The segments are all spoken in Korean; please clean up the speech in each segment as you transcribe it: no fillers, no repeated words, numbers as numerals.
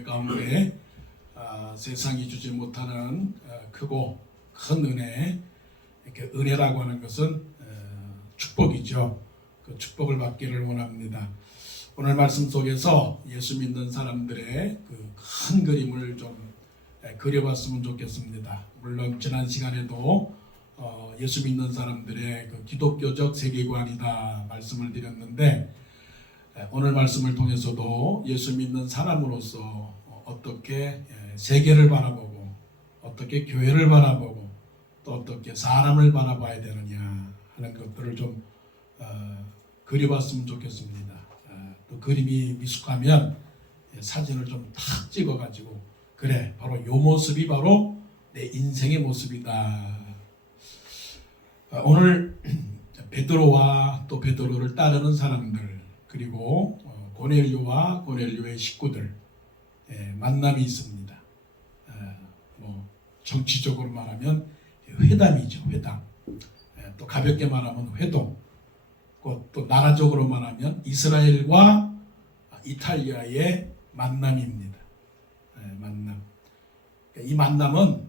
예배 가운데 세상이 주지 못하는 크고 큰 은혜, 이렇게 은혜라고 하는 것은 축복이죠. 그 축복을 받기를 원합니다. 오늘 말씀 속에서 예수 믿는 사람들의 그 큰 그림을 좀 그려봤으면 좋겠습니다. 물론 지난 시간에도 예수 믿는 사람들의 그 기독교적 세계관이다 말씀을 드렸는데, 오늘 말씀을 통해서도 예수 믿는 사람으로서 어떻게 세계를 바라보고 어떻게 교회를 바라보고 또 어떻게 사람을 바라봐야 되느냐 하는 것들을 좀 그려봤으면 좋겠습니다. 또 그림이 미숙하면 사진을 좀 탁 찍어가지고, 그래, 바로 요 모습이 바로 내 인생의 모습이다. 오늘 베드로와 또 베드로를 따르는 사람들, 그리고 고넬료와 고넬료의 식구들 만남이 있습니다. 정치적으로 말하면 회담이죠. 회담. 또 가볍게 말하면 회동. 또 나라적으로 말하면 이스라엘과 이탈리아의 만남입니다. 만남. 이 만남은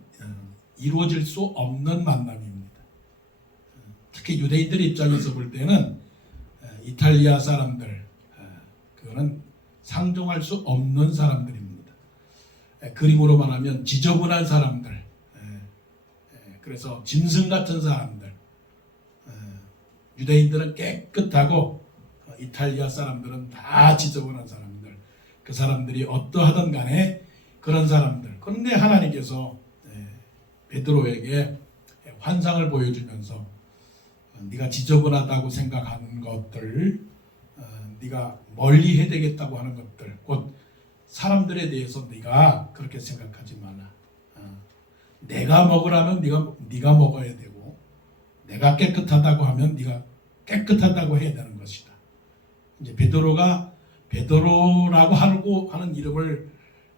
이루어질 수 없는 만남입니다. 특히 유대인들 입장에서 볼 때는 이탈리아 사람들, 그거는 상종할 수 없는 사람들입니다. 그림으로 말하면 지저분한 사람들, 그래서 짐승 같은 사람들. 유대인들은 깨끗하고 이탈리아 사람들은 다 지저분한 사람들. 그 사람들이 어떠하든 간에 그런 사람들. 그런데 하나님께서 베드로에게 환상을 보여주면서 네가 지저분하다고 생각하는 것들, 네가 멀리 해야 되겠다고 하는 것들, 곧 사람들에 대해서 네가 그렇게 생각하지 마라. 내가 먹으라면 네가 먹어야 되고, 내가 깨끗하다고 하면 네가 깨끗하다고 해야 되는 것이다. 이제 베드로가 베드로라고 하는 이름을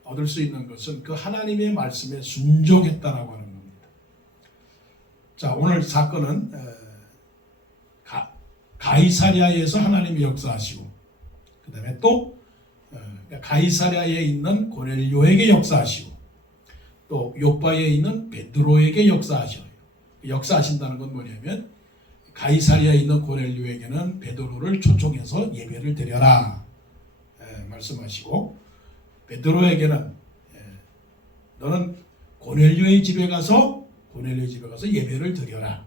얻을 수 있는 것은 그 하나님의 말씀에 순종했다라고 하는 겁니다. 자, 오늘 사건은 가이사랴에서 하나님이 역사하시고, 그 다음에 또 가이사랴에 있는 고넬료에게 역사하시고, 또 요바에 있는 베드로에게 역사하셔요. 역사하신다는 건 뭐냐면, 가이사랴에 있는 고넬료에게는 베드로를 초청해서 예배를 드려라 말씀하시고, 베드로에게는 너는 고넬료의 집에 가서 예배를 드려라.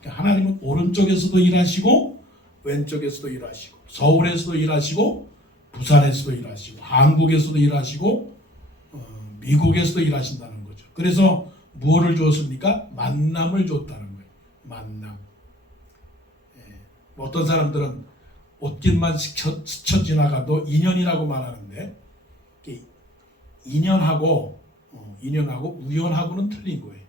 그러니까 하나님은 오른쪽에서도 일하시고 왼쪽에서도 일하시고, 서울에서도 일하시고 부산에서도 일하시고 한국에서도 일하시고 미국에서도 일하신다는 거죠. 그래서 무엇을 주었습니까? 만남을 줬다는 거예요. 만남. 어떤 사람들은 옷깃만 스쳐 지나가도 인연이라고 말하는데, 인연하고 우연하고는 틀린 거예요.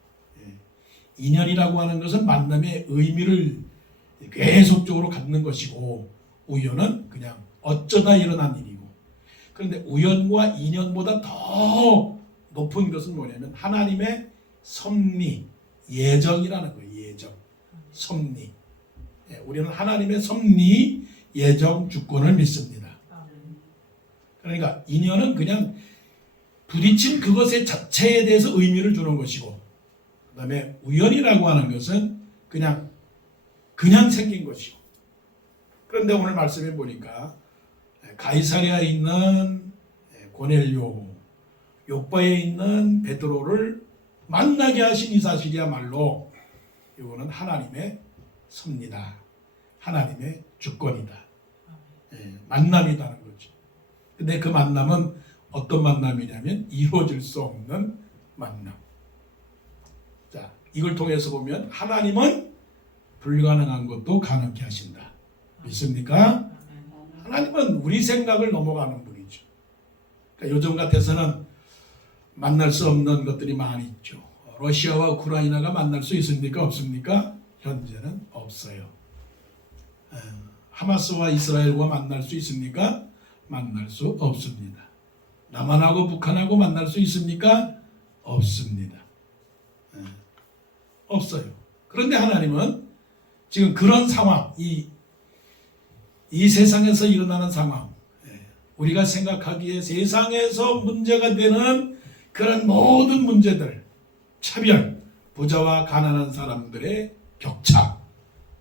인연이라고 하는 것은 만남의 의미를 계속적으로 갖는 것이고, 우연은 그냥 어쩌다 일어난 일이고. 그런데 우연과 인연보다 더 높은 것은 뭐냐면 하나님의 섭리, 예정이라는 거예요. 예정, 섭리. 우리는 하나님의 섭리, 예정, 주권을 믿습니다. 그러니까 인연은 그냥 부딪힌 그것의 자체에 대해서 의미를 주는 것이고, 그 다음에 우연이라고 하는 것은 그냥 생긴 것이고. 그런데 오늘 말씀해 보니까 가이사랴에 있는 고넬료, 요바에 있는 베드로를 만나게 하신 이 사실이야말로 이거는 하나님의 섭리다. 하나님의 주권이다. 만남이라는 거죠. 근데 그 만남은 어떤 만남이냐면 이루어질 수 없는 만남. 자, 이걸 통해서 보면 하나님은 불가능한 것도 가능케 하신다. 믿습니까? 하나님은 우리 생각을 넘어가는 분이죠. 그러니까 요즘 같아서는 만날 수 없는 것들이 많이 있죠. 러시아와 우크라이나가 만날 수 있습니까? 없습니까? 현재는 없어요. 하마스와 이스라엘과 만날 수 있습니까? 만날 수 없습니다. 남한하고 북한하고 만날 수 있습니까? 없습니다. 없어요. 그런데 하나님은 지금 그런 상황, 이 세상에서 일어나는 상황, 우리가 생각하기에 세상에서 문제가 되는 그런 모든 문제들, 차별, 부자와 가난한 사람들의 격차,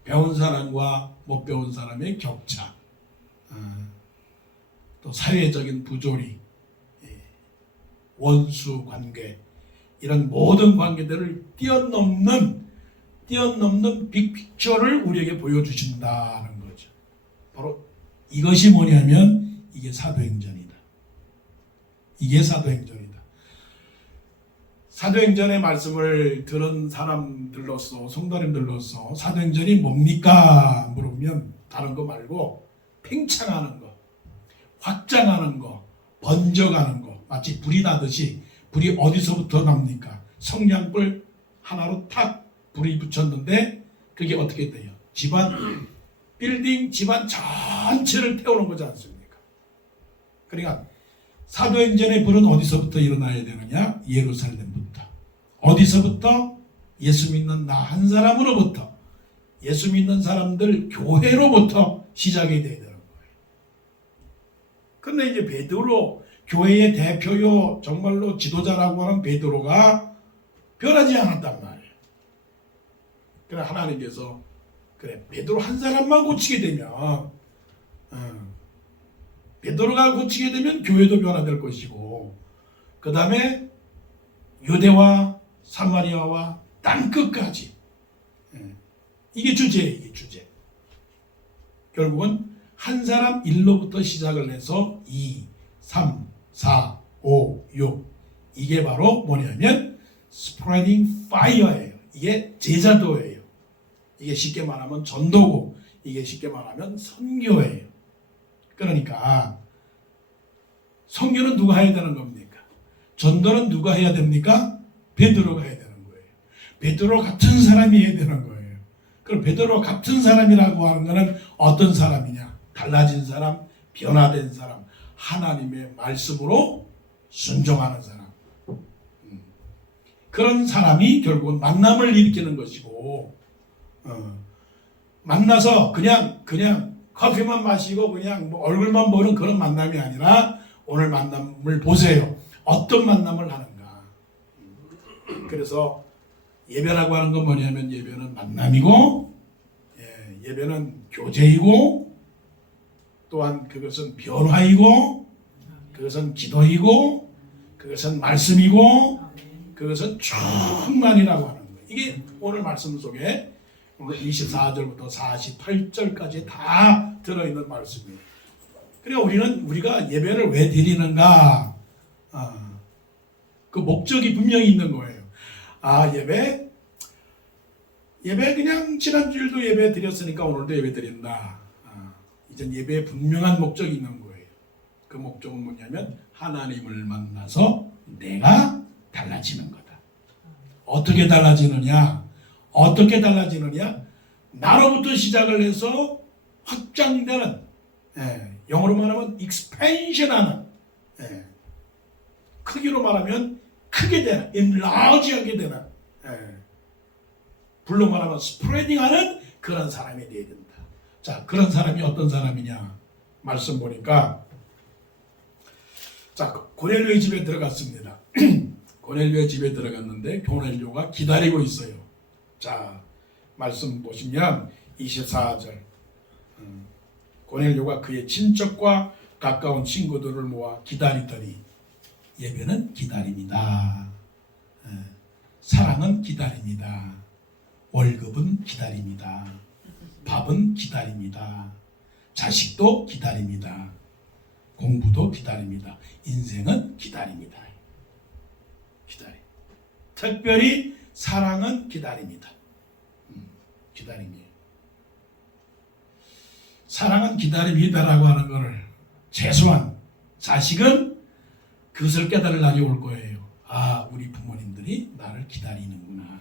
배운 사람과 못 배운 사람의 격차, 또 사회적인 부조리, 원수 관계, 이런 모든 관계들을 뛰어넘는 빅픽처를 우리에게 보여주신다는 거죠. 바로 이것이 뭐냐면 이게 사도행전이다. 이게 사도행전이다. 사도행전의 말씀을 들은 사람들로서, 성도님들로서 사도행전이 뭡니까? 물으면 다른 거 말고 팽창하는 거, 확장하는 거, 번져가는 거, 마치 불이 나듯이. 불이 어디서부터 납니까? 성냥불 하나로 탁 불이 붙였는데 그게 어떻게 돼요? 집안, 빌딩 집안 전체를 태우는 거지 않습니까? 그러니까 사도행전의 불은 어디서부터 일어나야 되느냐? 예루살렘부터. 어디서부터? 예수 믿는 나 한 사람으로부터, 예수 믿는 사람들 교회로부터 시작이 돼야 되는 거예요. 근데 이제 베드로, 교회의 대표요 정말로 지도자라고 하는 베드로가 변하지 않았단 말이에요. 그래 하나님께서 그래 베드로 한 사람만 고치게 되면 베드로가 고치게 되면 교회도 변화될 것이고, 그 다음에 유대와 사마리아와 땅끝까지, 이게 주제예요. 이게 주제. 결국은 한 사람 일로부터 시작을 해서 2, 3, 4, 5, 6, 이게 바로 뭐냐면 spreading fire예요. 이게 제자도예요. 이게 쉽게 말하면 전도고, 이게 쉽게 말하면 선교예요. 그러니까 선교는 누가 해야 되는 겁니까? 전도는 누가 해야 됩니까? 베드로가 해야 되는 거예요. 베드로 같은 사람이 해야 되는 거예요. 그럼 베드로 같은 사람이라고 하는 것은 어떤 사람이냐? 달라진 사람, 변화된 사람, 하나님의 말씀으로 순종하는 사람. 그런 사람이 결국은 만남을 일으키는 것이고, 만나서 그냥 커피만 마시고 그냥 뭐 얼굴만 보는 그런 만남이 아니라 오늘 만남을 보세요. 어떤 만남을 하는가. 그래서 예배라고 하는 건 뭐냐면 예배는 만남이고, 예배는 교제이고, 또한 그것은 변화이고, 그것은 기도이고, 그것은 말씀이고, 그것은 충만이라고 하는 거예요. 이게 오늘 말씀 속에 오늘 24절부터 48절까지 다 들어있는 말씀이에요. 그러니까 우리가 예배를 왜 드리는가? 그 목적이 분명히 있는 거예요. 예배 그냥 지난주일도 예배 드렸으니까 오늘도 예배 드린다. 이젠 예배에 분명한 목적이 있는 거예요. 그 목적은 뭐냐면 하나님을 만나서 내가 달라지는 거다. 어떻게 달라지느냐? 나로부터 시작을 해서 확장되는, 영어로 말하면 expansion하는, 크기로 말하면 크게 되는, enlarge하게 되는, 불로 말하면 spreading하는 그런 사람이 되어야 된다. 자, 그런 사람이 어떤 사람이냐? 말씀 보니까, 자, 고넬료의 집에 들어갔습니다. 고넬료의 집에 들어갔는데 고넬료가 기다리고 있어요. 자, 말씀 보시면 24절. 고넬료가 그의 친척과 가까운 친구들을 모아 기다리더니, 예배는 기다림이다. 사랑은 기다림이다. 월급은 기다림이다. 밥은 기다림이다. 자식도 기다림이다. 공부도 기다림이다. 인생은 기다림이다. 기다림. 특별히 사랑은 기다림이다. 기다림이에요. 사랑은 기다림이다라고 하는 것을 최소한 자식은 그것을 깨달을 날이 올 거예요. 우리 부모님들이 나를 기다리는구나.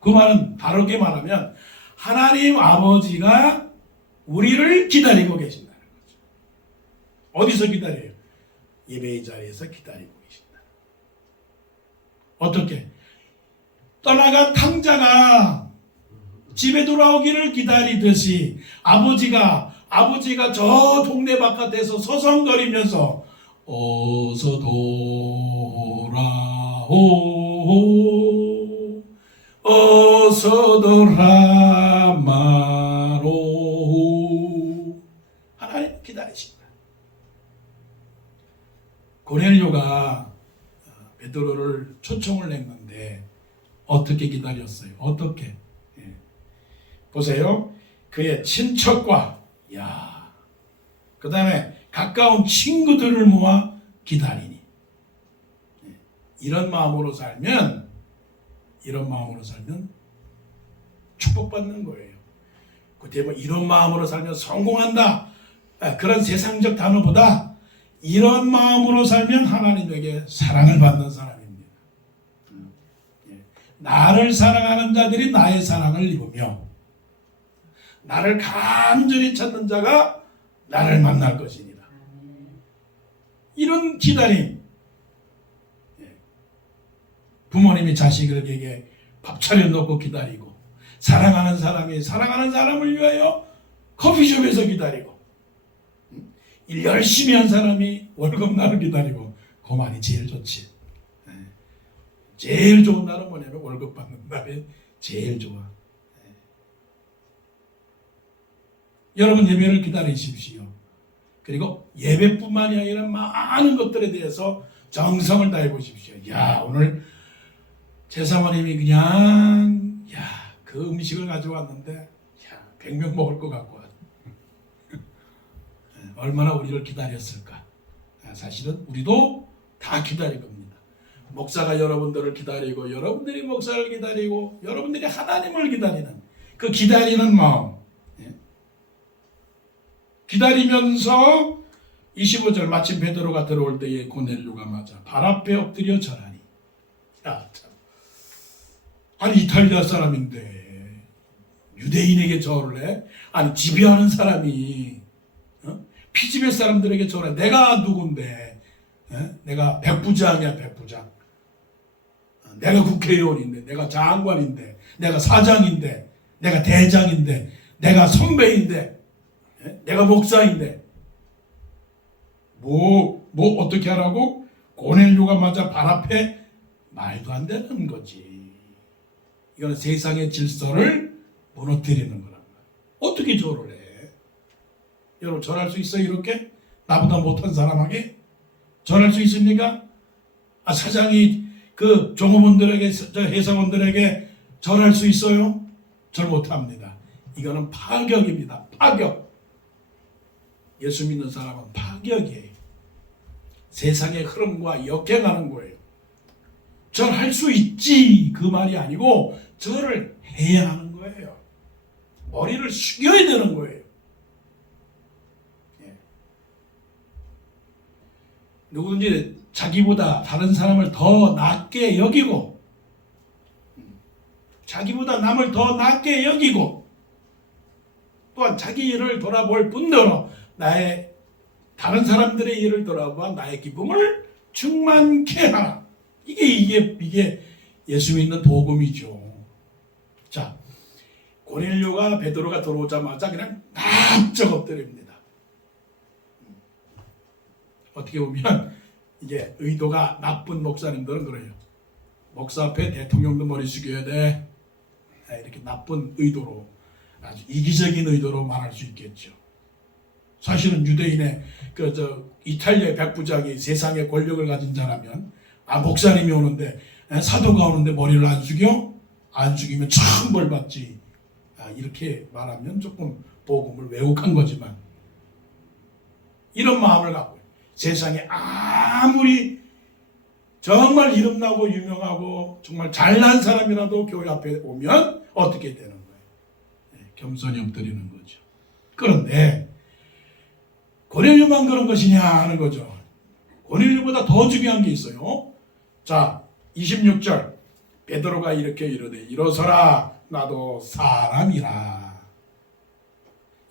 그 말은 다르게 말하면 하나님 아버지가 우리를 기다리고 계신다는 거죠. 어디서 기다려요? 예배의 자리에서 기다리고 계신다. 어떻게? 떠나간 탕자가 집에 돌아오기를 기다리듯이 아버지가 아버지가 저 동네 바깥에서 서성거리면서 어서 돌아오 어서 돌아마로 하나님 기다리십니다. 고넬료가 베드로를 초청을 했는데 어떻게 기다렸어요? 어떻게? 예. 보세요. 그의 친척과 그 다음에 가까운 친구들을 모아 기다리니. 예. 이런 마음으로 살면 축복받는 거예요. 그때 뭐 이런 마음으로 살면 성공한다. 그런 세상적 단어보다 이런 마음으로 살면 하나님에게 사랑을 받는 사람입니다. 나를 사랑하는 자들이 나의 사랑을 입으며 나를 간절히 찾는 자가 나를 만날 것이니라. 이런 기다림. 부모님이 자식에게 밥 차려놓고 기다리고 사랑하는 사람이 사랑하는 사람을 위하여 커피숍에서 기다리고 일 열심히 한 사람이 월급날을 기다리고 그만이 제일 좋지. 제일 좋은 날은 뭐냐면 월급 받는 날이 제일 좋아. 여러분 예배를 기다리십시오. 그리고 예배뿐만이 아니라 많은 것들에 대해서 정성을 다해 보십시오. 오늘 제사모님이 그냥 그 음식을 가져왔는데 100명 먹을 것 같고 얼마나 우리를 기다렸을까. 사실은 우리도 다 기다릴 겁니다. 목사가 여러분들을 기다리고 여러분들이 목사를 기다리고 여러분들이 하나님을 기다리는 그 기다리는 마음. 기다리면서 25절 마침 베드로가 들어올 때에 고넬료가 맞아 발 앞에 엎드려 절하니. 참. 아니 이탈리아 사람인데 유대인에게 절을 해? 아니 지배하는 사람이 피지배 사람들에게 절해. 내가 누군데? 내가 백부장이야 백부장. 내가 국회의원인데 내가 장관인데 내가 사장인데 내가 대장인데 내가 선배인데 내가 목사인데 뭐 어떻게 하라고? 고넬료가 맞아 발 앞에 말도 안 되는 거지. 이거는 세상의 질서를 무너뜨리는 거란 말이야. 어떻게 절을 해? 여러분 절할 수 있어요? 이렇게? 나보다 못한 사람에게? 절할 수 있습니까? 사장이 그 종업원들에게 회사원들에게 절할 수 있어요? 절 못합니다. 이거는 파격입니다. 파격. 예수 믿는 사람은 파격이에요. 세상의 흐름과 역행하는 거예요. 절할 수 있지 그 말이 아니고 절을 해야 하는 거예요. 머리를 숙여야 되는 거예요. 누구든지 자기보다 다른 사람을 더 낮게 여기고 자기보다 남을 더 낮게 여기고 또한 자기 일을 돌아볼 뿐더러 나의 다른 사람들의 일을 돌아봐 나의 기쁨을 충만케 하라. 이게 예수 믿는 복음이죠. 자, 고넬료가 베드로가 들어오자마자 그냥 납작 엎드립니다. 어떻게 보면 이게 의도가 나쁜 목사님들은 그래요. 목사 앞에 대통령도 머리 숙여야 돼. 이렇게 나쁜 의도로 아주 이기적인 의도로 말할 수 있겠죠. 사실은 유대인의 이탈리아의 백부장이 세상의 권력을 가진 자라면 목사님이 오는데 사도가 오는데 머리를 안 숙여? 안 숙이면 참 벌 받지. 이렇게 말하면 조금 복음을 왜곡한 거지만 이런 마음을 갖고 세상에 아무리 정말 이름나고 유명하고 정말 잘난 사람이라도 교회 앞에 오면 어떻게 되는 거예요? 겸손히 엎드리는 거죠. 그런데 고넬료만 그런 것이냐 하는 거죠. 고넬료보다 더 중요한 게 있어요. 자, 26절 베드로가 이렇게 이르되 일어서라 나도 사람이라.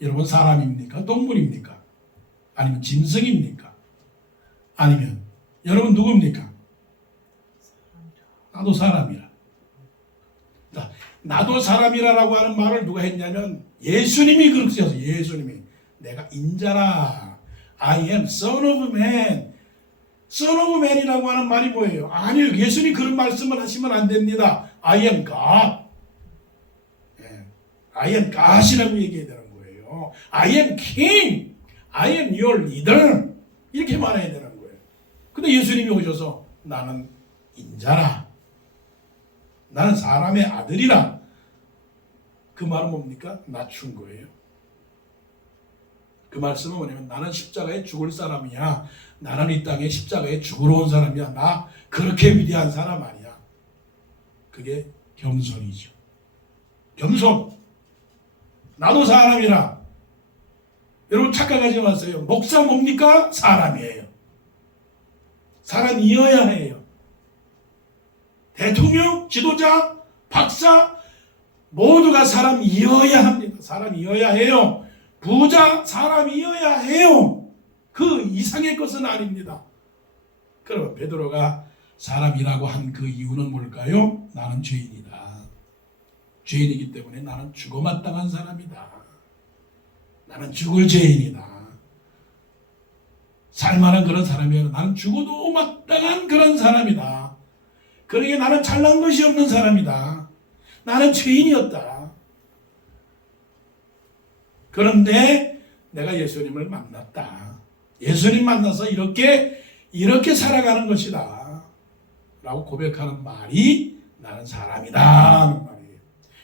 여러분 사람입니까? 동물입니까? 아니면 짐승입니까? 아니면 여러분 누굽니까? 나도 사람이라. 나도 사람이라라고 하는 말을 누가 했냐면 예수님이 그렇게 해서 예수님이 내가 인자라. I am son of man. son of man이라고 하는 말이 뭐예요? 아니요, 예수님 그런 말씀을 하시면 안 됩니다. I am God. I am God이라고 얘기해야 되는 거예요. I am king. I am your leader. 이렇게 말해야 되는 거예요. 근데 예수님이 오셔서 나는 인자라. 나는 사람의 아들이라. 그 말은 뭡니까? 낮춘 거예요. 그 말씀은 뭐냐면 나는 십자가에 죽을 사람이야. 나는 이 땅에 십자가에 죽으러 온 사람이야. 나 그렇게 위대한 사람 아니야. 그게 겸손이죠. 겸손. 나도 사람이라. 여러분 착각하지 마세요. 목사 뭡니까? 사람이에요. 사람이어야 해요. 대통령, 지도자, 박사 모두가 사람이어야 합니다. 사람이어야 해요. 부자 사람이어야 해요. 그 이상의 것은 아닙니다. 그러면 베드로가 사람이라고 한 그 이유는 뭘까요? 나는 죄인이다. 죄인이기 때문에 나는 죽어 마땅한 사람이다. 나는 죽을 죄인이다. 살만한 그런 사람이야. 나는 죽어도 마땅한 그런 사람이다. 그러기에 나는 잘난 것이 없는 사람이다. 나는 죄인이었다. 그런데 내가 예수님을 만났다. 예수님 만나서 이렇게 살아가는 것이다. 라고 고백하는 말이 나는 사람이다 하는 말이에요.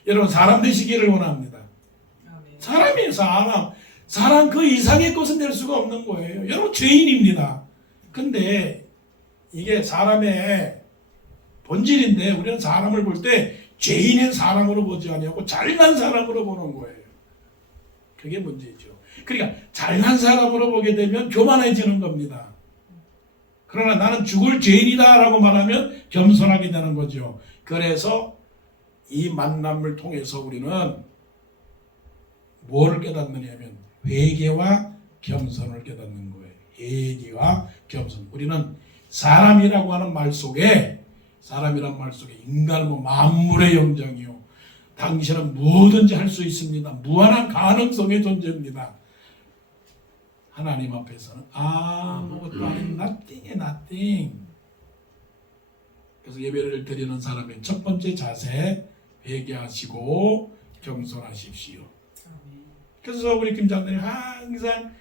여러분 사람 되시기를 원합니다. 사람이에요. 사람 그 이상의 것은 될 수가 없는 거예요. 여러분 죄인입니다. 근데 이게 사람의 본질인데 우리는 사람을 볼 때 죄인인 사람으로 보지 아니하고 잘난 사람으로 보는 거예요. 그게 문제죠. 그러니까 잘난 사람으로 보게 되면 교만해지는 겁니다. 그러나 나는 죽을 죄인이다 라고 말하면 겸손하게 되는 거죠. 그래서 이 만남을 통해서 우리는 뭐를 깨닫느냐 하면 회개와 겸손을 깨닫는 거예요. 회개와 겸손. 우리는 사람이라고 하는 말 속에 사람이란 말 속에 인간은 뭐 만물의 영장이요. 당신은 뭐든지 할 수 있습니다. 무한한 가능성의 존재입니다. 하나님 앞에서는 아무것도 아닌 nothing. 그래서 예배를 드리는 사람의 첫 번째 자세 회개하시고 겸손하십시오. 그래서 우리 김장들이 항상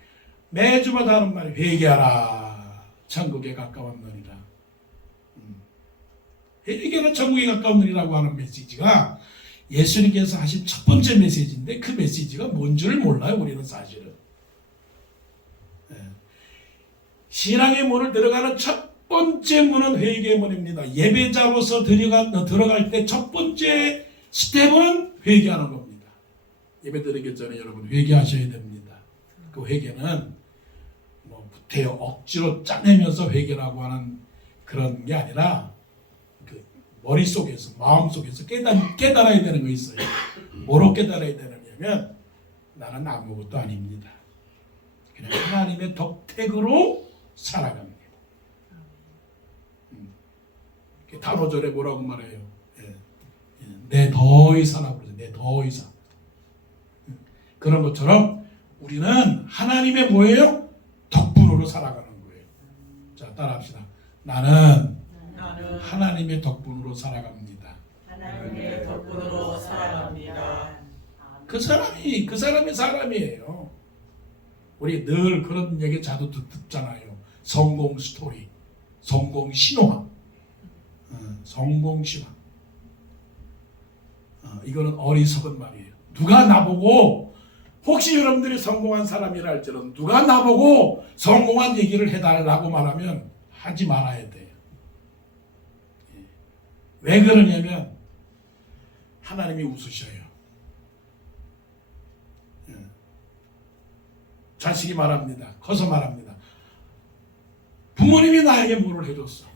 매주마다 하는 말이 회개하라. 천국에 가까웠느니라. 회개는 천국에 가까웠느니라고 하는 메시지가 예수님께서 하신 첫 번째 메시지인데 그 메시지가 뭔지를 몰라요. 우리는 사실은. 신앙의 문을 들어가는 첫 번째 문은 회개의 문입니다. 예배자로서 들어갈 때 첫 번째 스텝은 회개하는 겁니다. 예배 드리기 전에 여러분 회개하셔야 됩니다. 그 회개는 뭐 구태여 억지로 짜내면서 회개라고 하는 그런 게 아니라 그 머릿속에서 마음속에서 깨달아야 되는 거 있어요. 뭐로 깨달아야 되느냐면 나는 아무것도 아닙니다. 그냥 하나님의 덕택으로 살아갑니다. 단오절에 뭐라고 말해요? 내 더 이상이라고 그러죠. 내 더 이상. 그런 것처럼 우리는 하나님의 뭐예요? 덕분으로 살아가는 거예요. 자, 따라합시다. 나는 하나님의 덕분으로 살아갑니다. 하나님의 덕분으로 살아갑니다. 그 사람이 사람이에요. 우리 늘 그런 얘기 자주 듣잖아요. 성공 스토리, 성공 신화, 성공 신화. 이거는 어리석은 말이에요. 누가 나보고 혹시 여러분들이 성공한 사람이라 할지라도 누가 나보고 성공한 얘기를 해달라고 말하면 하지 말아야 돼요. 왜 그러냐면 하나님이 웃으셔요. 자식이 말합니다. 커서 말합니다. 부모님이 나에게 뭐를 해줬어.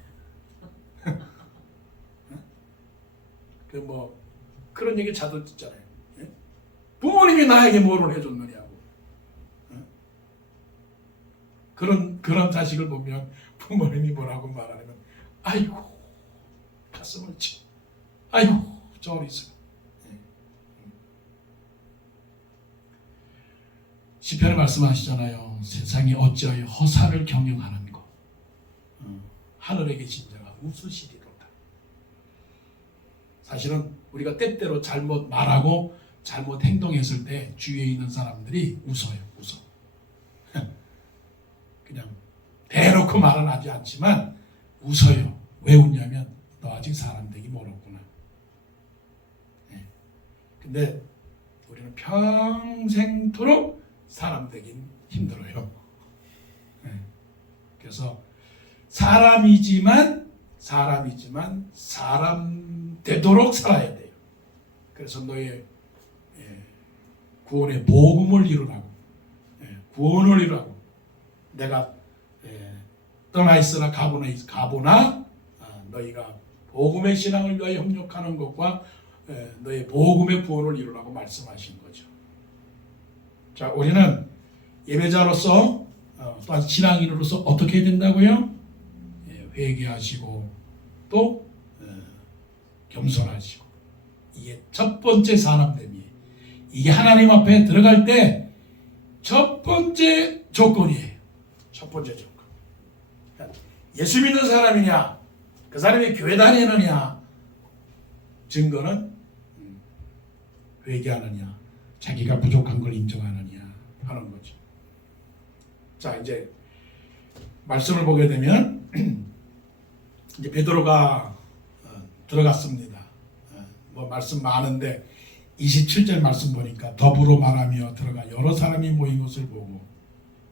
그 뭐 그런 얘기 자주 듣잖아요. 부모님이 나에게 뭐를 해줬느냐고. 그런 자식을 보면 부모님이 뭐라고 말하냐면 아이고 가슴을 치. 아이고 저 어리석어. 시편에 말씀하시잖아요. 세상이 어찌하여 허사를 경영하는고 하늘에 계신 자가 웃으시리로다. 사실은 우리가 때때로 잘못 말하고 잘못 행동했을 때 주위에 있는 사람들이 웃어요. 웃어. 그냥 대놓고 말은 하지 않지만 웃어요. 왜 웃냐면 너 아직 사람 되기 멀었구나. 근데 우리는 평생토록 사람 되긴 힘들어요. 그래서 사람이지만 사람 되도록 살아야 돼요. 그래서 너의 구원의 복음을 이루라고, 구원을 이루라고. 내가 떠나 있으나 가보나 너희가 복음의 신앙을 위하여 협력하는 것과 너의 복음의 구원을 이루라고 말씀하신 거죠. 자, 우리는 예배자로서 또한 신앙인으로서 어떻게 해야 된다고요? 회개하시고 또 겸손하시고, 이게 첫 번째 사람됨이에요. 이게 하나님 앞에 들어갈 때 첫 번째 조건이에요. 첫 번째 조건. 예수 믿는 사람이냐, 그 사람이 교회 다니느냐, 증거는 회개하느냐, 자기가 부족한 걸 인정하느냐 하는 거죠. 자, 이제 말씀을 보게 되면 이제 베드로가 들어갔습니다. 뭐 말씀 많은데 27절 말씀 보니까 더불어 말하며 들어가 여러 사람이 모인 것을 보고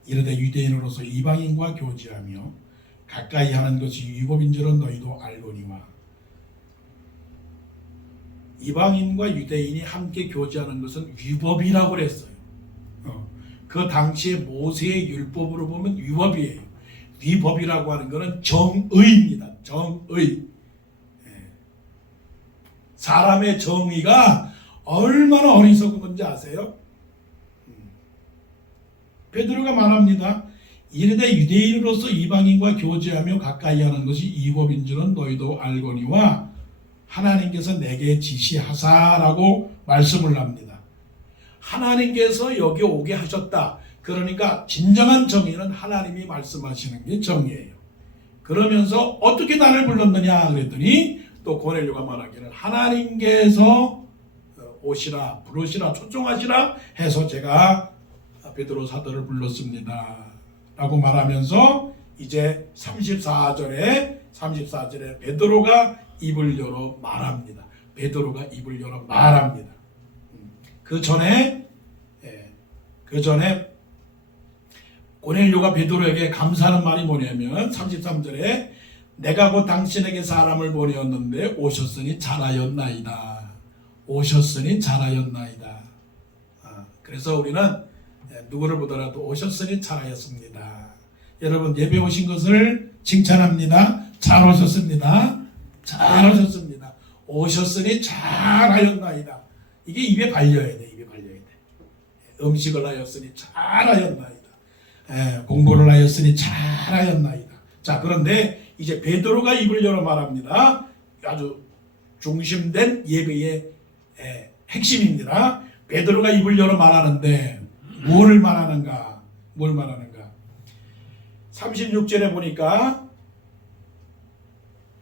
이르되 유대인으로서 이방인과 교제하며 가까이 하는 것이 율법인 줄은 너희도 알거니와. 이방인과 유대인이 함께 교제하는 것은 율법이라고 그랬어요. 그 당시에 모세의 율법으로 보면 율법이에요. 율법이라고 하는 것은 정의입니다. 정의. 사람의 정의가 얼마나 어리석은 건지 아세요? 베드로가 말합니다. 이르되 유대인으로서 이방인과 교제하며 가까이 하는 것이 율법인 줄은 너희도 알거니와 하나님께서 내게 지시하사라고 말씀을 합니다. 하나님께서 여기 오게 하셨다. 그러니까 진정한 정의는 하나님이 말씀하시는 게 정의예요. 그러면서 어떻게 나를 불렀느냐 그랬더니 또 고넬료가 말하기를 하나님께서 오시라, 부르시라, 초청하시라 해서 제가 베드로 사도를 불렀습니다 라고 말하면서 이제 34절에 베드로가 입을 열어 말합니다. 베드로가 입을 열어 말합니다. 그 전에 고넬료가 베드로에게 감사하는 말이 뭐냐면 33절에 내가 곧 당신에게 사람을 보내었는데 오셨으니 잘하였나이다. 오셨으니 잘하였나이다. 그래서 우리는 누구를 보더라도 오셨으니 잘하였습니다. 여러분 예배 오신 것을 칭찬합니다. 잘 오셨습니다. 잘 오셨습니다. 오셨으니 잘하였나이다. 이게 입에 발려야 돼. 입에 발려야 돼. 음식을 하였으니 잘하였나이다. 공부를 하였으니 잘하였나이다. 자, 그런데 이제 베드로가 입을 열어 말합니다. 아주 중심된 예배의 핵심입니다. 베드로가 입을 열어 말하는데 뭘 말하는가? 36절에 보니까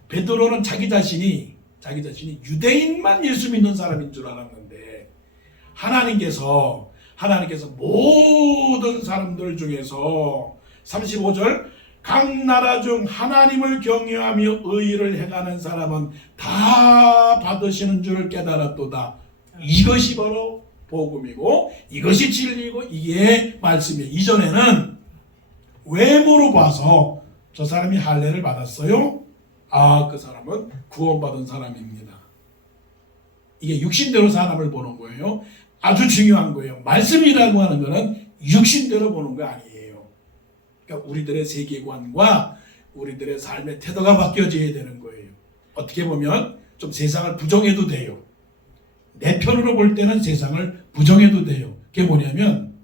베드로는 자기 자신이 유대인만 예수 믿는 사람인 줄 알았는데 하나님께서 모든 사람들 중에서 35절 각 나라 중 하나님을 경외하며 의를 행하는 사람은 다 받으시는 줄을 깨달았도다. 이것이 바로 복음이고 이것이 진리고 이게 말씀이에요. 이전에는 외모로 봐서 저 사람이 할례를 받았어요. 그 사람은 구원받은 사람입니다. 이게 육신대로 사람을 보는 거예요. 아주 중요한 거예요. 말씀이라고 하는 것은 육신대로 보는 거 아니에요. 그러니까 우리들의 세계관과 우리들의 삶의 태도가 바뀌어져야 되는 거예요. 어떻게 보면 좀 세상을 부정해도 돼요. 내 편으로 볼 때는 세상을 부정해도 돼요. 그게 뭐냐면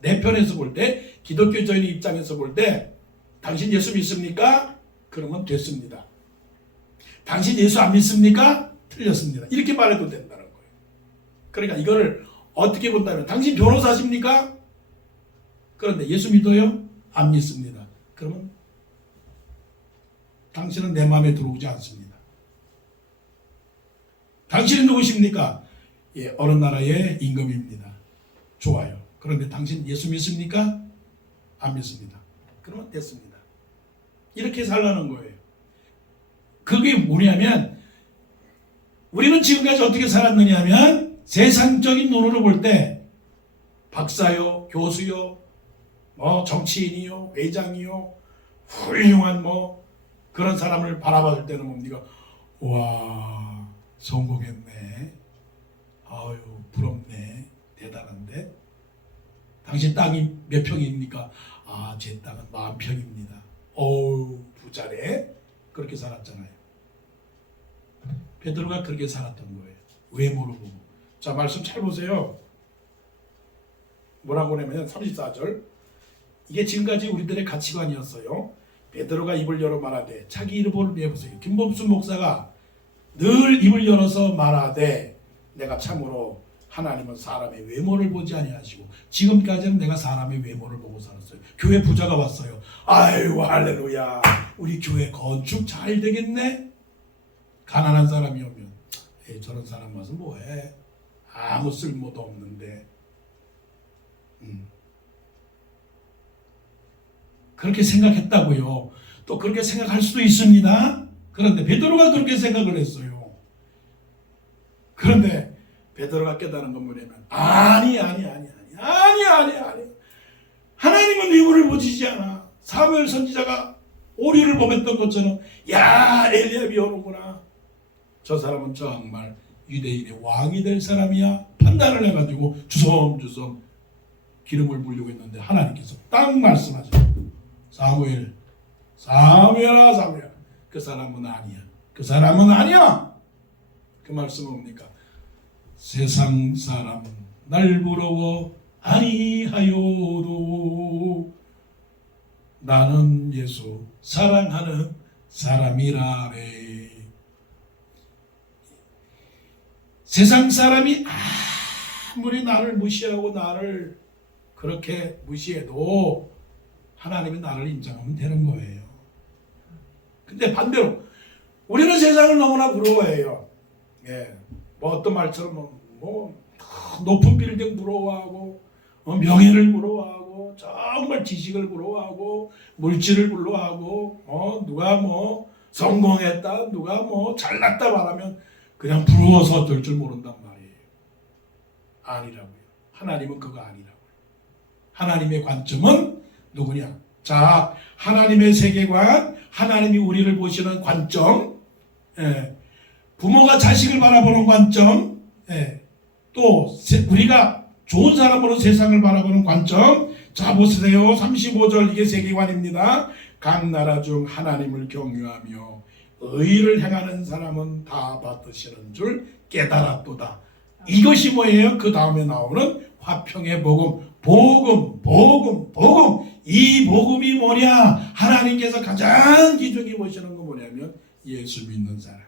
내 편에서 볼 때 기독교적인 입장에서 볼 때 당신 예수 믿습니까? 그러면 됐습니다. 당신 예수 안 믿습니까? 틀렸습니다. 이렇게 말해도 된다는 거예요. 그러니까 이거를 어떻게 본다면 당신 변호사십니까? 그런데 예수 믿어요? 안 믿습니다. 그러면 당신은 내 마음에 들어오지 않습니다. 당신은 누구십니까? 예, 어느 나라의 임금입니다. 좋아요. 그런데 당신 예수 믿습니까? 안 믿습니다. 그러면 됐습니다. 이렇게 살라는 거예요. 그게 뭐냐면 우리는 지금까지 어떻게 살았느냐 하면 세상적인 눈으로 볼 때 박사요, 교수요, 뭐 정치인이요, 회장이요, 훌륭한 뭐 그런 사람을 바라봤을 때는 뭡니까? 와, 성공했네. 아유, 부럽네. 대단한데. 당신 땅이 몇 평입니까? 아, 제 땅은 10,000평입니다. 어우, 부자네. 그렇게 살았잖아요. 베드로가 그렇게 살았던 거예요. 외모로 보고. 자, 말씀 잘 보세요. 뭐라고 하냐면 34절. 이게 지금까지 우리들의 가치관이었어요. 베드로가 입을 열어 말하되, 자기 이름을 해보세요. 김범순 목사가 늘 입을 열어서 말하되, 내가 참으로 하나님은 사람의 외모를 보지 아니하시고 지금까지는 내가 사람의 외모를 보고 살았어요. 교회 부자가 왔어요. 아유, 할렐루야. 우리 교회 건축 잘 되겠네. 가난한 사람이 오면 에이, 저런 사람 와서 뭐해. 아무 쓸모도 없는데. 그렇게 생각했다고요. 또 그렇게 생각할 수도 있습니다. 그런데 베드로가 그렇게 생각을 했어요. 그런데 베드로가 깨달은 건 뭐냐면 아니. 하나님은 외모를 보시지 않아. 사무엘 선지자가 오리를 범했던 것처럼 야, 엘리야비 오는구나. 저 사람은 정말 유대인의 왕이 될 사람이야. 판단을 해가지고 주섬주섬 기름을 부으려고 했는데 하나님께서 딱 말씀하죠. 사무엘아. 그 사람은 아니야. 그 말씀은 뭡니까? 세상 사람 날 부러워 아니하여도 나는 예수 사랑하는 사람이라네. 세상 사람이 아무리 나를 무시하고 나를 그렇게 무시해도 하나님이 나를 인정하면 되는 거예요. 근데 반대로 우리는 세상을 너무나 부러워해요. 예. 뭐 어떤 말처럼 뭐 높은 빌딩 부러워하고 명예를 부러워하고 정말 지식을 부러워하고 물질을 부러워하고 누가 뭐 성공했다 누가 뭐 잘났다 말하면 그냥 부러워서 어쩔 줄 모른단 말이에요. 아니라고요. 하나님은 그거 아니라고요. 하나님의 관점은 누구냐? 자, 하나님의 세계관, 하나님이 우리를 보시는 관점, 부모가 자식을 바라보는 관점, 또 우리가 좋은 사람으로 세상을 바라보는 관점. 자, 보세요. 35절 이게 세계관입니다. 각 나라 중 하나님을 경유하며 의를 행하는 사람은 다 받으시는 줄 깨달았도다. 이것이 뭐예요? 그 다음에 나오는 화평의 복음. 이 복음이 뭐냐? 하나님께서 가장 기중히 보시는 거 뭐냐면 예수 믿는 사람.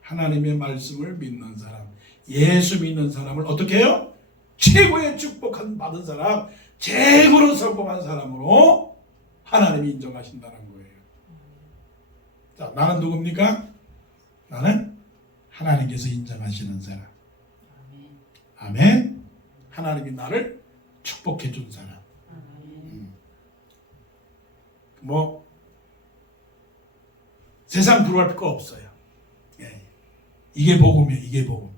하나님의 말씀을 믿는 사람. 예수 믿는 사람을 어떻게 해요? 최고의 축복한 받은 사람, 최고로 성공한 사람으로 하나님이 인정하신다는 거예요. 자, 나는 누굽니까? 나는 하나님께서 인정하시는 사람. 아멘. 하나님이 나를 축복해 준 사람. 뭐 세상 부러울 거 없어요. 이게 복음이에요. 이게 복음.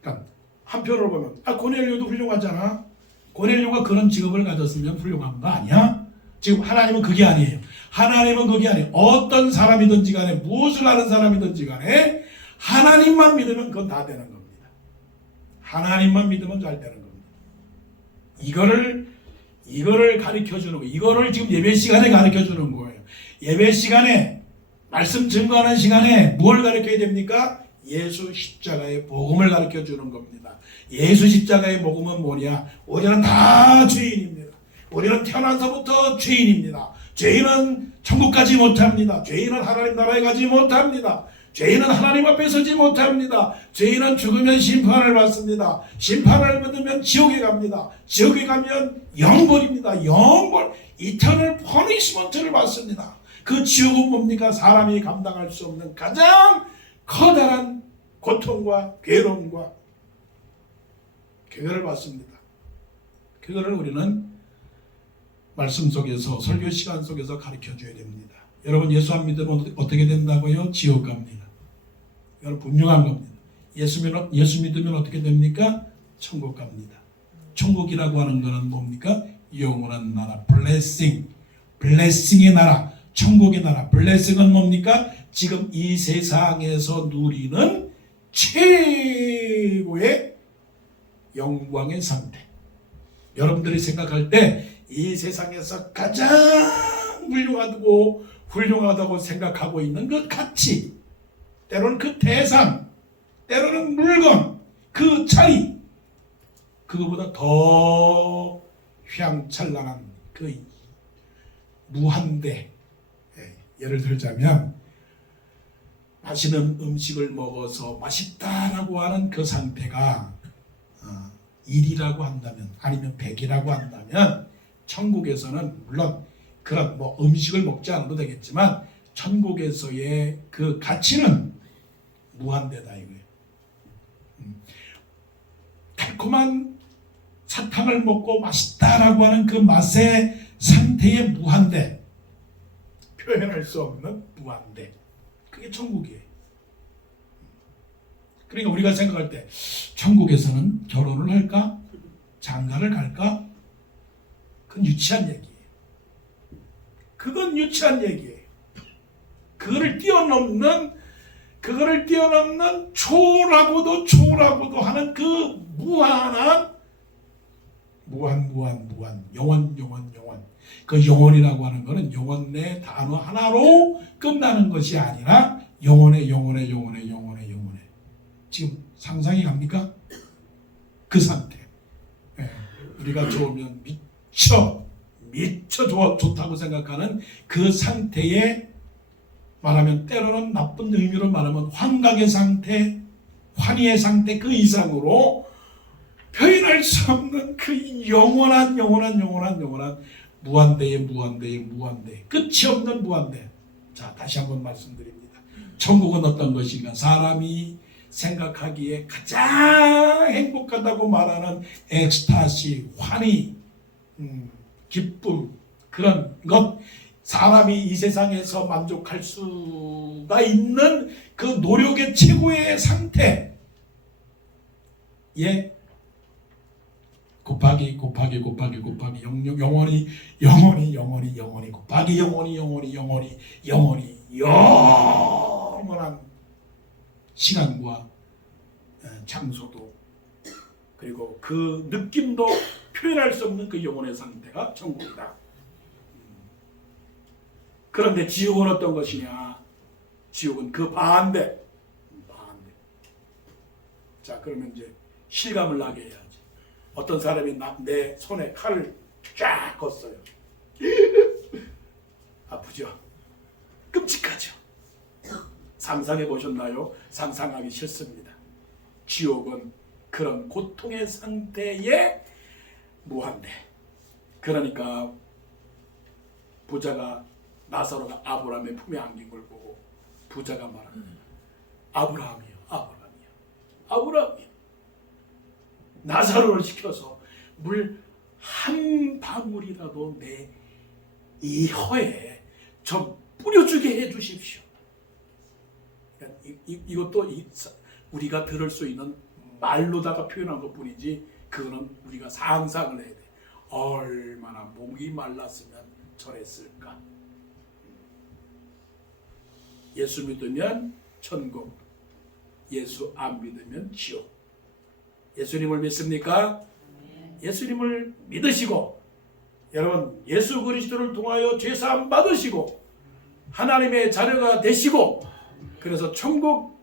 그러니까 한편으로 보면 고넬료도 훌륭하잖아. 고넬료가 그런 직업을 가졌으면 훌륭한 거 아니야? 지금 하나님은 그게 아니에요. 하나님은 그게 아니에요. 어떤 사람이든지 간에 무엇을 하는 사람이든지 간에 하나님만 믿으면 그건 다 되는 겁니다. 하나님만 믿으면 잘 되는 겁니다. 이거를 가르쳐 주는 거예요. 이거를 지금 예배 시간에 가르쳐 주는 거예요. 예배 시간에 말씀 증거하는 시간에 뭘 가르쳐야 됩니까? 예수 십자가의 복음을 가르쳐 주는 겁니다. 예수 십자가의 복음은 뭐냐? 우리는 다 죄인입니다. 우리는 태어나서부터 죄인입니다. 죄인은 천국 가지 못합니다. 죄인은 하나님 나라에 가지 못합니다. 죄인은 하나님 앞에 서지 못합니다. 죄인은 죽으면 심판을 받습니다. 심판을 받으면 지옥에 갑니다. 지옥에 가면 영벌입니다. 영벌, 이터널 퍼니시먼트를 받습니다. 그 지옥은 뭡니까? 사람이 감당할 수 없는 가장 커다란 고통과 괴로움과 그거를 받습니다. 그거를 우리는 말씀 속에서, 설교 시간 속에서 가르쳐 줘야 됩니다. 여러분, 예수 안 믿으면 어떻게 된다고요? 지옥 갑니다. 이건 분명한 겁니다. 예수 믿으면 어떻게 됩니까? 천국 갑니다. 천국이라고 하는 것은 뭡니까? 영원한 나라, 블레싱, 블레싱의 나라, 천국의 나라. 블레싱은 뭡니까? 지금 이 세상에서 누리는 최고의 영광의 상태. 여러분들이 생각할 때 이 세상에서 가장 훌륭하다고 생각하고 있는 그 가치, 때로는 그 대상, 때로는 물건, 그 차이, 그거보다 더 휘황찬란한 그 무한대. 예를 들자면 맛있는 음식을 먹어서 맛있다라고 하는 그 상태가 1이라고 한다면, 아니면 100이라고 한다면, 천국에서는 물론 그런 음식을 먹지 않아도 되겠지만 천국에서의 그 가치는 무한대다 이거예요. 달콤한 사탕을 먹고 맛있다라고 하는 그 맛의 상태의 무한대, 표현할 수 없는 무한대, 그게 천국이에요. 그러니까 우리가 생각할 때 천국에서는 결혼을 할까? 장가를 갈까? 그건 유치한 얘기예요. 그건 유치한 얘기예요. 그거를 뛰어넘는 초라고도 하는 그 무한, 영원. 그 영원이라고 하는 것은 영원의 단어 하나로 끝나는 것이 아니라 영원해. 지금 상상이 갑니까? 그 상태. 우리가 좋으면 미쳐 좋다고 생각하는 그 상태에, 말하면 때로는 나쁜 의미로 말하면 환각의 상태, 환희의 상태, 그 이상으로 표현할 수 없는 그 영원한 무한대의 끝이 없는 무한대. 자, 다시 한번 말씀드립니다. 천국은 어떤 것인가? 사람이 생각하기에 가장 행복하다고 말하는 엑스타시, 환희, 기쁨, 그런 것, 사람이 이 세상에서 만족할 수가 있는 그 노력의 최고의 상태에 곱하기 영원히 곱하기 영원히 영원한 시간과 장소도, 그리고 그 느낌도 표현할 수 없는 그 영혼의 상태가 천국이다. 그런데 지옥은 어떤 것이냐? 지옥은 그 반대. 자, 그러면 이제 실감을 나게 해야지. 어떤 사람이 내 손에 칼을 쫙 걷어요. 아프죠? 끔찍하죠? 상상해 보셨나요? 상상하기 싫습니다. 지옥은 그런 고통의 상태의 무한대. 그러니까 부자가, 나사로가 아브라함의 품에 안긴 걸 보고 부자가 말합니다. 아브라함이요. 나사로를 시켜서 물 한 방울이라도 내 이 혀에 좀 뿌려주게 해주십시오. 이것도 우리가 들을 수 있는 말로다가 표현한 것뿐이지, 그거는 우리가 상상을 해야 돼. 얼마나 목이 말랐으면 저랬을까. 예수 믿으면 천국, 예수 안 믿으면 지옥. 예수님을 믿습니까? 예수님을 믿으시고, 여러분 예수 그리스도를 통하여 죄사함 받으시고 하나님의 자녀가 되시고, 그래서 천국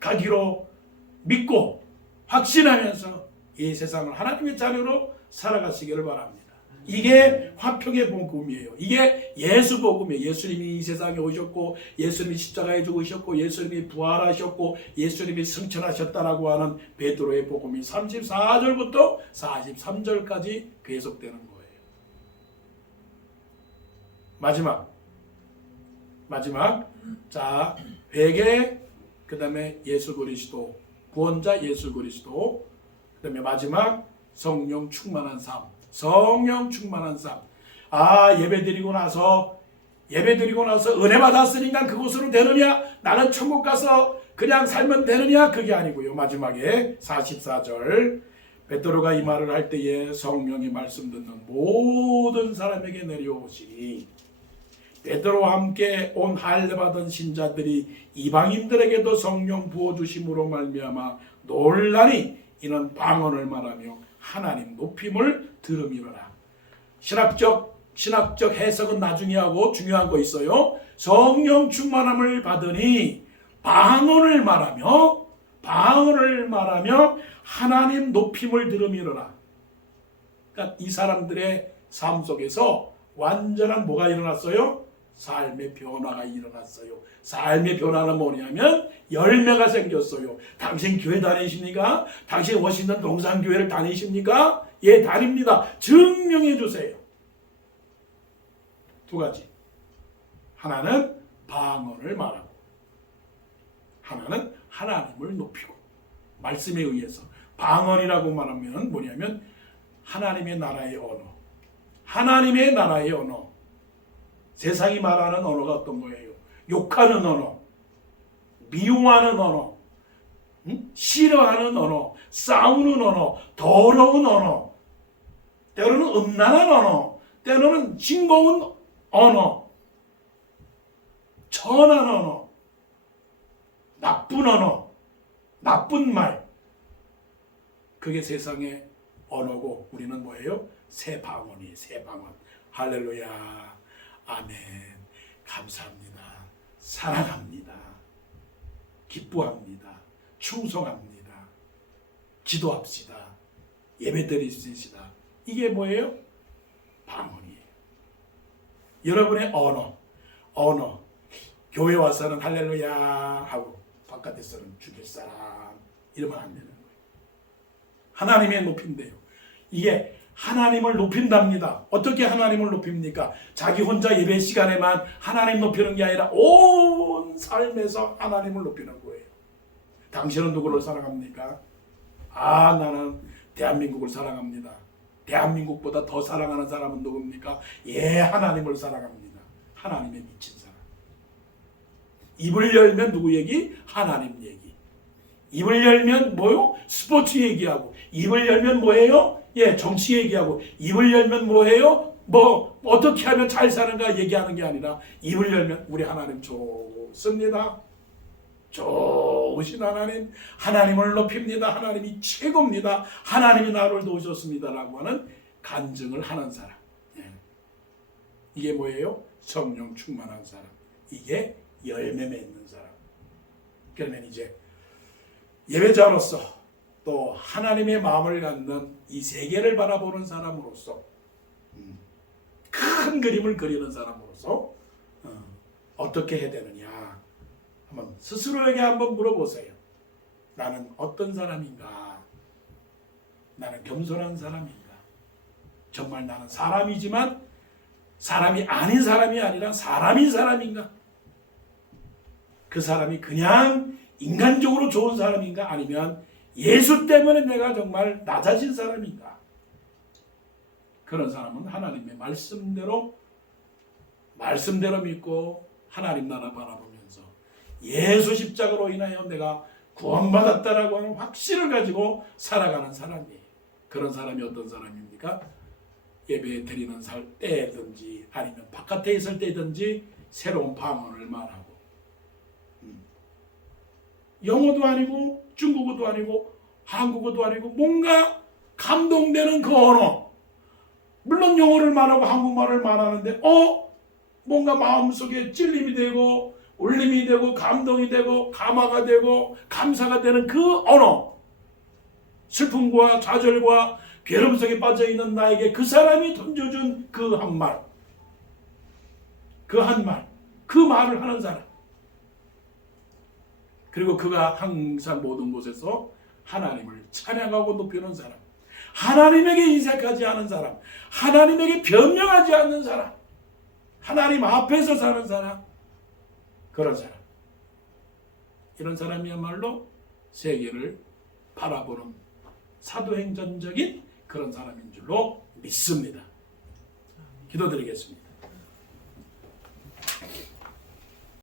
가기로 믿고 확신하면서 이 세상을 하나님의 자녀로 살아가시기를 바랍니다. 이게 화평의 복음이에요. 이게 예수 복음이에요. 예수님이 이 세상에 오셨고, 예수님이 십자가에 죽으셨고, 예수님이 부활하셨고, 예수님이 승천하셨다라고 하는 베드로의 복음이 34절부터 43절까지 계속되는 거예요. 마지막 자, 회개, 그 다음에 예수 그리스도, 구원자 예수 그리스도, 그 다음에 마지막 성령 충만한 삶. 성령 충만한 삶. 예배드리고 나서 은혜 받았으니까 그곳으로 되느냐? 나는 천국 가서 그냥 살면 되느냐? 그게 아니고요. 마지막에 44절 베드로가 이 말을 할 때에 성령이 말씀 듣는 모든 사람에게 내려오시니 베드로와 함께 온 할례 받은 신자들이 이방인들에게도 성령 부어주심으로 말미암아 놀라니 이는 방언을 말하며 하나님 높임을 들음이로라. 신학적 해석은 나중에 하고 중요한 거 있어요. 성령 충만함을 받으니 방언을 말하며 하나님 높임을 들음이로라. 그러니까 이 사람들의 삶 속에서 완전한 뭐가 일어났어요? 삶의 변화가 일어났어요. 삶의 변화는 뭐냐면 열매가 생겼어요. 당신 교회 다니십니까? 당신 워싱턴 동산교회를 다니십니까? 예, 다닙니다. 증명해 주세요. 두 가지. 하나는 방언을 말하고, 하나는 하나님을 높이고. 말씀에 의해서. 방언이라고 말하면 뭐냐면 하나님의 나라의 언어. 하나님의 나라의 언어. 세상이 말하는 언어가 어떤 거예요? 욕하는 언어, 미워하는 언어, 싫어하는 언어, 싸우는 언어, 더러운 언어, 때로는 음란한 언어, 때로는 징거운 언어, 천한 언어, 나쁜 언어, 나쁜 말. 그게 세상의 언어고 우리는 뭐예요? 새 방언이에요. 새 방언. 할렐루야. 아멘. 감사합니다. 사랑합니다. 기뻐합니다. 충성합니다. 기도합시다. 예배드리시다. 이게 뭐예요? 방언이에요. 여러분의 언어. 교회 와서는 할렐루야 하고 바깥에서는 죽일 사람 이러면 안 되는 거예요. 하나님의 높임돼요. 이게 하나님을 높인답니다. 어떻게 하나님을 높입니까? 자기 혼자 예배 시간에만 하나님 높이는 게 아니라 온 삶에서 하나님을 높이는 거예요. 당신은 누구를 사랑합니까? 나는 대한민국을 사랑합니다. 대한민국보다 더 사랑하는 사람은 누굽니까? 하나님을 사랑합니다. 하나님의 미친 사람. 입을 열면 누구 얘기? 하나님 얘기. 입을 열면 뭐요? 스포츠 얘기하고. 입을 열면 뭐예요? 정치 얘기하고. 입을 열면 뭐예요? 어떻게 하면 잘 사는가 얘기하는 게 아니라 입을 열면 우리 하나님 좋습니다. 좋으신 하나님, 하나님을 높입니다. 하나님이 최고입니다. 하나님이 나를 도우셨습니다. 라고 하는 간증을 하는 사람. 이게 뭐예요? 성령 충만한 사람. 이게 열매 맺는 사람. 그러면 이제 예배자로서 또 하나님의 마음을 갖는 이 세계를 바라보는 사람으로서 큰 그림을 그리는 사람으로서 어떻게 해야 되느냐 한번 스스로에게 한번 물어보세요. 나는 어떤 사람인가? 나는 겸손한 사람인가? 정말 나는 사람이지만 사람이 아닌 사람이 아니라 사람인 사람인가? 그 사람이 그냥 인간적으로 좋은 사람인가? 아니면 예수 때문에 내가 정말 낮아진 사람인가? 그런 사람은 하나님의 말씀대로 믿고 하나님 나라 바라보면서 예수 십자가로 인하여 내가 구원받았다라고 하는 확신을 가지고 살아가는 사람이에요. 그런 사람이 어떤 사람입니까? 예배 드리는 때든지 아니면 바깥에 있을 때든지 새로운 방언을 말하고 영어도 아니고 중국어도 아니고 한국어도 아니고 뭔가 감동되는 그 언어. 물론 영어를 말하고 한국말을 말하는데 뭔가 마음속에 찔림이 되고 울림이 되고 감동이 되고 감화가 되고 감사가 되는 그 언어. 슬픔과 좌절과 괴로움 속에 빠져있는 나에게 그 사람이 던져준 그 한 말, 그 한 말, 그 말을 하는 사람. 그리고 그가 항상 모든 곳에서 하나님을 찬양하고 높이는 사람, 하나님에게 인색하지 않은 사람, 하나님에게 변명하지 않는 사람, 하나님 앞에서 사는 사람, 그런 사람. 이런 사람이야말로 세계를 바라보는 사도행전적인 그런 사람인 줄로 믿습니다. 기도드리겠습니다.